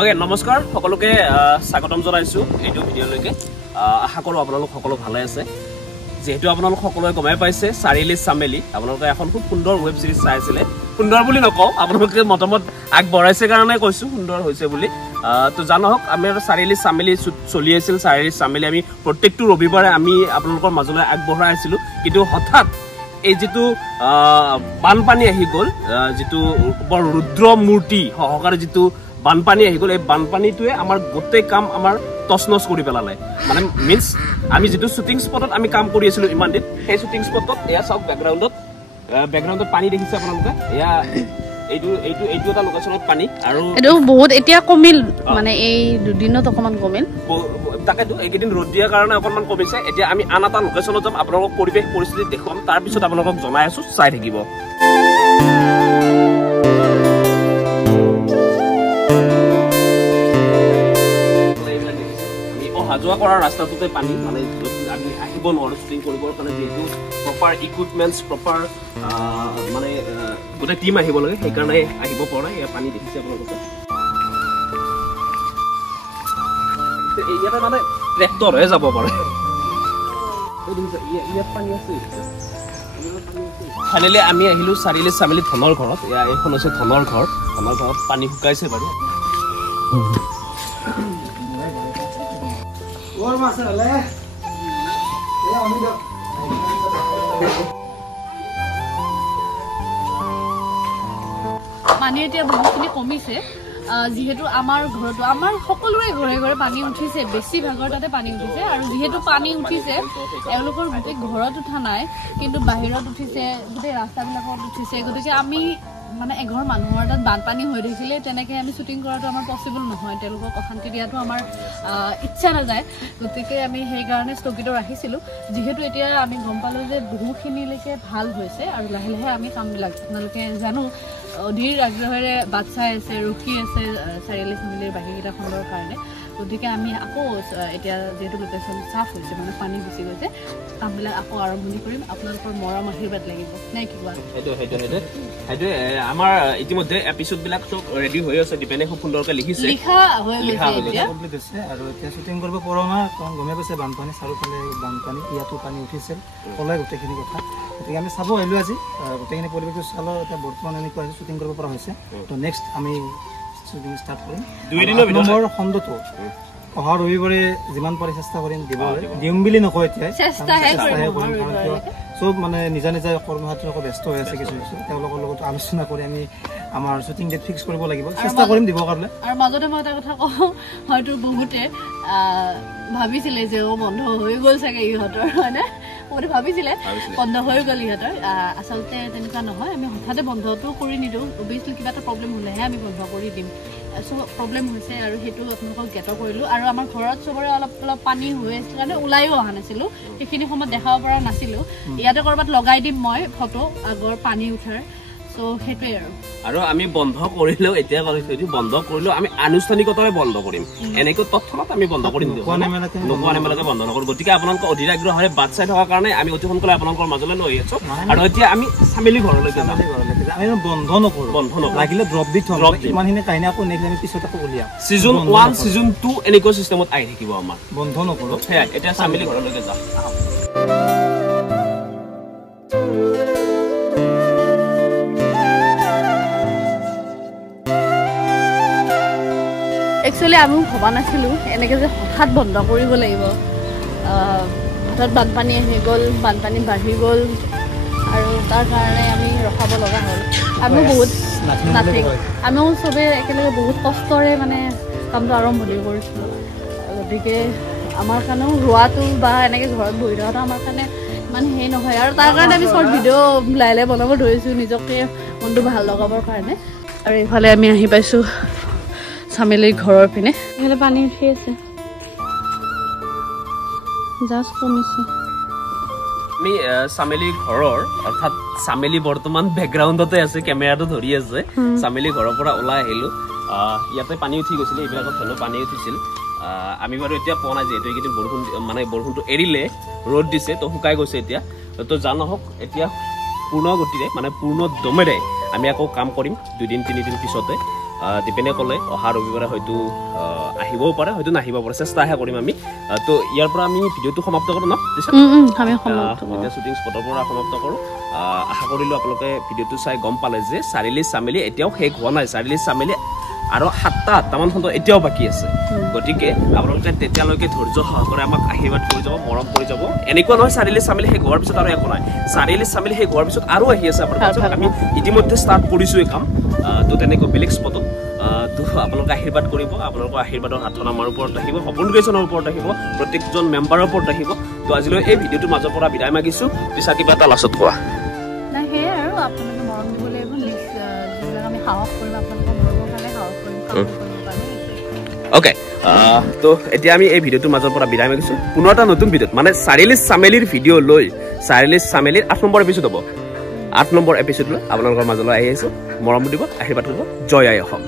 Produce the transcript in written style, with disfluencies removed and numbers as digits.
okay নমস্কাৰ সকলোকে স্বাগতম জনাইছো এইটো ভিডিঅলৈকে আশা কৰো আপোনালোক সকলো ভালে আছে যেহেতু আপোনালোক সকলোৱে গমাই পাইছে চাৰিলি চামেলি আপোনালোকে এখন খুব সুন্দৰ ওয়েব সিৰিজ চাইছিলে সুন্দৰ বুলি নকও আপোনালোকে মতামত আগবঢ়াইছে কাৰণে কৈছো সুন্দৰ হৈছে বুলি তো জানক আমাৰ চাৰিলি চামেলি চলি আছিল চাৰিলি চামেলি আমি প্ৰত্যেকটো ৰবিবাৰে আমি আপোনালোকৰ মাজলৈ আগবঢ়াই আছিলো কিন্তু হঠাৎ এই যেটো বানপানী আহি গল যেটো বৰ ৰুদ্ৰ মূৰ্তি সহকাৰে যেটো বানপানী আহি গল এই বানপানীটোৱে আমাৰ গোটেই কাম আমাৰ তছনছ কৰি পেলালে মানে মিন্স আমি যেটো শুটিং স্পটত আমি কাম কৰি আছিলো ইমান দিন সেই শুটিং স্পটত এয়া সব ব্যাকগ্ৰাউণ্ডত পানী দেখিছে আপোনালোকে এয়া এইটো এটা লোকেশনত পানী আৰু এটো বহুত এতিয়া কমিল মানে এই দুদিনত অকমান কমিল তাকেতো এইকেইদিন ৰ'দ দিয়াৰ কাৰণে অকমান কমিছে এতিয়া আমি আন এটা লোকেশনত যাম আপোনালোকক পৰিবেশ পৰিস্থিতি দেখুৱাম তাৰ পিছত আপোনালোকক জনাই আছো চাই থাকিব হাজোৱা কৰা ৰাস্তাটোতে পানী মানে আমি আহিব নোৱাৰো শুটিং কৰিবৰ কাৰণে যেহেতু প্ৰপাৰ ইকুইপমেন্টছ প্ৰপাৰ মানে গোটেই টিম আহিব লাগে সেইকাৰণে আহিব পৰা নাই পানী দেখিছে আপোনালোকে ইয়াতে মানে ট্ৰেক্টৰহে যাব পাৰে ইয়াত পানী আছে ফাইনেলি আমি আহিলো চাৰিলি চামেলি ধনৰ ঘৰত এইখন হৈছে ধনৰ ঘৰত পানী শুকাইছে বাৰু পানী এতিয়া বহুতখিনি কমিছে যেহেতু আমাৰ ঘৰটো আমাৰ সকলোৰে ঘৰে ঘৰে পানী উঠিছে বেছি ভাগৰ তাতে পানী উঠিছে আৰু যেহেতু পানী উঠিছে এওঁলোকৰ গোটেই ঘৰত উঠা নাই কিন্তু বাহিৰত উঠিছে গোটেই ৰাস্তাবিলাকত উঠিছে গতিকে আমি মানে এঘৰ মানুহৰ তাত বানপানী হৈ থাকিলে তেনেকৈ আমি শ্বুটিং কৰাটো আমাৰ পচিবল নহয় তেওঁলোকক অশান্তি দিয়াটো আমাৰ ইচ্ছা নাযায় গতিকে আমি সেইকাৰণে স্থগিত ৰাখিছিলোঁ যিহেতু এতিয়া আমি গম পালোঁ যে বহুখিনিলৈকে ভাল হৈছে আৰু লাহে লাহে আমি কামবিলাক আপোনালোকে জানো অধীৰ আগ্ৰহেৰে বাট চাই আছে ৰখি আছে চাৰিআলি চামেলিৰ বাকীকেইটা খণ্ডৰ কাৰণে গতিকে আমি আকৌ এতিয়া যিহেতু লোকেশ্যন চাফ হৈছে মানে পানী গুচি গৈছে কামবিলাক আকৌ আৰম্ভণি কৰিম আপোনালোকৰ মৰম আশীৰ্বাদ লাগিব নাই কি কোৱা সেইটো আমাৰ ইতিমধ্যে এপিসোডবিলাক চব ৰেডি হৈ আছে ডিপেনে খুব সুন্দৰকৈ লিখিছে লিখা হৈ গৈছে কমপ্লিট হৈছে আৰু এতিয়া শুটিং কৰিব পৰা নাই কাৰণ গমে পাইছে বানপানী চাৰিওফালে বানপানী ইয়াতো পানী উঠিছিল কলে গোটেইখিনি কথা গতিকে আমি চাব আহিলোঁ আজি গোটেইখিনি পৰিৱেশটো চালোঁ এতিয়া বৰ্তমান এনেকুৱা হৈছে শ্বুটিং কৰিব পৰা হৈছে তো নেক্সট আমি শ্বুটিং ষ্টাৰ্ট কৰিম 2 দিনৰ ভিতৰত খণ্ডটো অহা ৰবিবাৰে যিমান পাৰি চেষ্টা কৰিম দিম বুলি নকয় এতিয়া চব মানে নিজা নিজা কৰ্মক্ষেত্ৰত ব্যস্ত হৈ আছে কিছু কিছু তেওঁলোকৰ লগত আলোচনা কৰি আমি আমাৰ শ্বুটিং ডেট ফিক্স কৰিব লাগিব চেষ্টা কৰিম দিব কাৰণে আৰু মাজতে মই এটা কথা কওঁ হয়তো বহুতে ভাবিছিলে যে বন্ধ হৈ গ'ল চাগে ইহঁতৰ হয়নে বহুতে ভাবিছিলে বন্ধ হৈ গ'ল ইহঁতৰ আচলতে তেনেকুৱা নহয় আমি হঠাতে বন্ধটো কৰি নিদিওঁ অভিয়াছলি কিবা এটা প্ৰব্লেম হ'লেহে আমি বন্ধ কৰি দিম সো প্ৰব্লেম হৈছে আৰু সেইটো আপোনালোকক জ্ঞাত কৰিলোঁ আৰু আমাৰ ঘৰত চবৰে অলপ অলপ পানী হৈ আছিল কাৰণে ওলাইও অহা নাছিলোঁ সেইখিনি সময়ত দেখাব পৰা নাছিলোঁ ইয়াতে ক'ৰবাত লগাই দিম মই ফটো আগৰ পানী উঠাৰ সো সেইটোৱে আৰু আমি বন্ধ কৰিলেও এতিয়া কৈছোঁ বন্ধ কৰিলেও আমি আনুষ্ঠানিকতাৰে বন্ধ কৰিম এনেকৈ তৎক্ষণাত আমি বন্ধ কৰি নিদিওঁ নোকোৱা নেমেলাকে বন্ধ নকৰোঁ গতিকে আপোনালোকৰ অধীৰ আগ্ৰহেৰে বাট চাই থকাৰ কাৰণে আমি অতি সোনকালে আপোনালোকৰ মাজলৈ লৈ আছোঁ আৰু এতিয়া আমি চামেলি ঘৰলৈকে যাম আমি বন্ধ নকৰোঁ লাগিলে ড্ৰপ দি থ'ম ইমানখিনি কাহিনী আকৌ নেক্সট আমি পিছত আকৌ উলিয়াম ছিজন 1 ছিজন 2 এনেকুৱা চিষ্টেমত আহি থাকিব আমাৰ বন্ধ নকৰোঁ সেয়া এতিয়া চামেলি ঘৰলৈকে যাম একচুৱেলি আমি ভবা নাছিলোঁ এনেকৈ যে হঠাৎ বন্ধ কৰিব লাগিব হঠাৎ বানপানী আহি গ'ল বানপানী বাঢ়ি গ'ল আৰু তাৰ কাৰণে আমি ৰখাব লগা হ'ল আমিও বহুত নাথিক আমিও চবেই একেলগে বহুত কষ্টৰে মানে কামটো আৰম্ভণি কৰিছিলোঁ গতিকে আমাৰ কাৰণেও ৰোৱাটো বা এনেকৈ ঘৰত বহি থকাটো আমাৰ কাৰণে ইমান সেই নহয় আৰু তাৰ কাৰণে আমি শ্বৰ্ট ভিডিঅ' লাহে লাহে বনাব ধৰিছোঁ নিজকে মনটো ভাল লগাবৰ কাৰণে আৰু এইফালে আমি আহি পাইছোঁ চামেলিৰ ঘৰৰ পিনে এইফালে পানী উঠি আছে জাষ্ট কমিছে আমি চামেলি ঘৰৰ অৰ্থাৎ চামেলি বৰ্তমান বেকগ্ৰাউণ্ডতে আছে কেমেৰাটো ধৰি আছে চামেলি ঘৰৰ পৰা ওলাই আহিলোঁ ইয়াতে পানী উঠি গৈছিলে এইবিলাকত ধৰণৰ পানী উঠিছিল আমি বাৰু এতিয়া পোৱা নাই যিহেতু এইকেইদিন বৰষুণ মানে বৰষুণটো এৰিলে ৰ'দ দিছে তো শুকাই গৈছে এতিয়া তো যা নহওক এতিয়া পূৰ্ণ গতিৰে মানে পূৰ্ণ দমেৰে আমি আকৌ কাম কৰিম 2 দিন 3 দিন পিছতে দীপেনে ক'লে অহা ৰবিবাৰে হয়তো আহিবও পাৰে হয়তো নাহিব পাৰে চেষ্টাহে কৰিম আমি তো ইয়াৰ পৰা আমি ভিডিঅ'টো সমাপ্ত কৰোঁ ন এতিয়া শ্বুটিং স্পটৰ পৰা সমাপ্ত কৰোঁ আশা কৰিলোঁ আপোনালোকে ভিডিঅ'টো চাই গম পালে যে চাৰিআলি চামেলি এতিয়াও শেষ হোৱা নাই চাৰিআলি চামেলি আৰু 7টা-8টামান খণ্ড এতিয়াও বাকী আছে গতিকে আপোনালোকে তেতিয়ালৈকে ধৈৰ্য সহকাৰে আমাক আশীৰ্বাদ কৰি যাব মৰম কৰি যাব এনেকুৱা নহয় চাৰিআলি চামেলি শেষ হোৱাৰ পিছত আৰু একো নাই চাৰিআলি চামেলি শেষ হোৱাৰ পিছত আৰু আহি আছে আপোনাৰ আমি ইতিমধ্যে ষ্টাৰ্ট কৰিছোঁ এই কাম তো তেনেকৈ বেলেগ স্পটত তো আপোনালোকে আশীৰ্বাদ কৰিব আপোনালোকৰ আশীৰ্বাদৰ হাতখন আমাৰ ওপৰত আহিব সপোন ক্ৰিয়েশ্যনৰ ওপৰত আহিব প্ৰত্যেকজন মেম্বাৰৰ ওপৰত আহিব তো আজিলৈ এই ভিডিঅ'টোৰ মাজৰ পৰা বিদায় মাগিছোঁ পিছা কিবা এটা লাষ্টত কোৱা নাই সেয়ে আৰু আপোনালোকে মৰম দিব লাগিব যিবিলাক আমি সাহস কৰিম আপোনালোকৰ মৰমৰ কাৰণে সাহস কৰিম অ'কে তো এতিয়া আমি এই ভিডিঅ'টোৰ মাজৰ পৰা বিদায় মাগিছোঁ পুনৰ এটা নতুন ভিডিঅ'ত মানে চাৰিআলি চামেলিৰ ভিডিঅ' লৈ চাৰিআলি চামেলিৰ 8 নম্বৰ এপিছ'ড হ'ব 8 নম্বৰ এপিছ'ড লৈ আপোনালোকৰ মাজলৈ আহি আহিছোঁ মৰম দিব আশীৰ্বাদ কৰিব জয় আই অসম